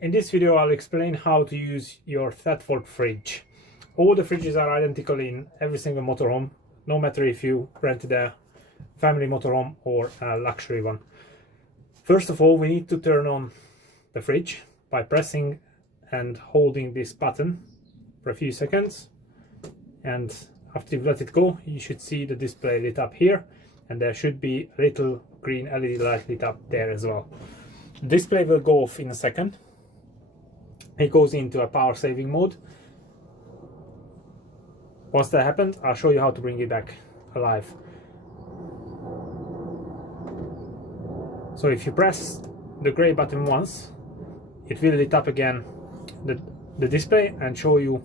In this video I'll explain how to use your Thetford fridge. All the fridges are identical in every single motorhome, no matter if you rented a family motorhome or a luxury one. First of all, we need to turn on the fridge by pressing and holding this button for a few seconds, and after you've let it go, you should see the display lit up here, and there should be a little green LED light lit up there as well. The display will go off in a second. It goes into a power saving mode. Once that happens, I'll show you how to bring it back alive. So if you press the grey button once, it will lit up again the display and show you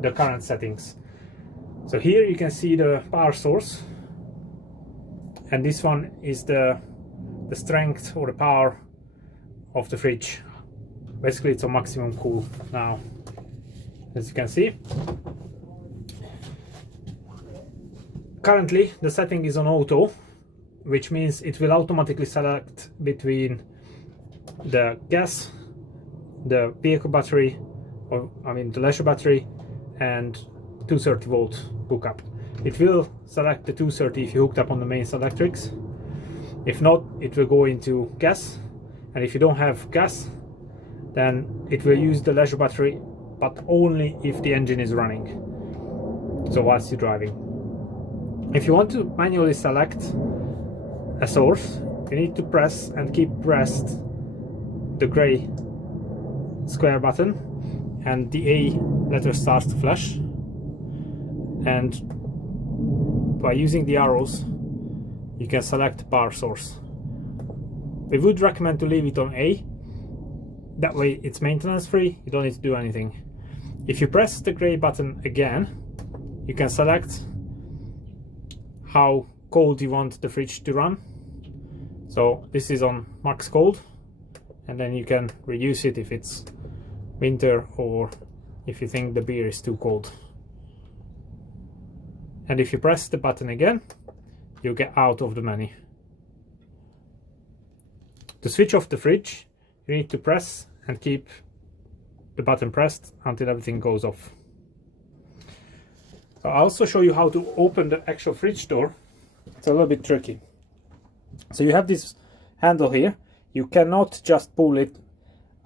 the current settings. So here you can see the power source, and this one is the strength or the power of the fridge. Basically it's on maximum cool now, as you can see. Currently the setting is on auto, which means it will automatically select between the gas, the vehicle battery, or I mean the leisure battery, and 230 volt hookup. It will select the 230 if you hooked up on the mains electrics. If not, it will go into gas, and if you don't have gas, then it will use the leisure battery, but only if the engine is running, so whilst you're driving. If you want to manually select a source, you need to press and keep pressed the grey square button, and the A letter starts to flash, and by using the arrows you can select the power source. We would recommend to leave it on A. That way it's maintenance free, you don't need to do anything. If you press the grey button again, you can select how cold you want the fridge to run. So this is on max cold, and then you can reduce it if it's winter or if you think the beer is too cold. And if you press the button again, you'll get out of the menu. To switch off the fridge, you need to press and keep the button pressed until everything goes off. So I'll also show you how to open the actual fridge door. It's a little bit tricky. So you have this handle here. You cannot just pull it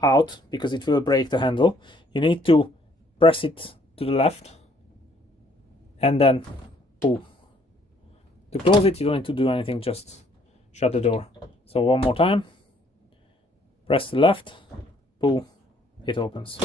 out because it will break the handle. You need to press it to the left and then pull. To close it, you don't need to do anything, just shut the door. So one more time. Press the left, pull, it opens.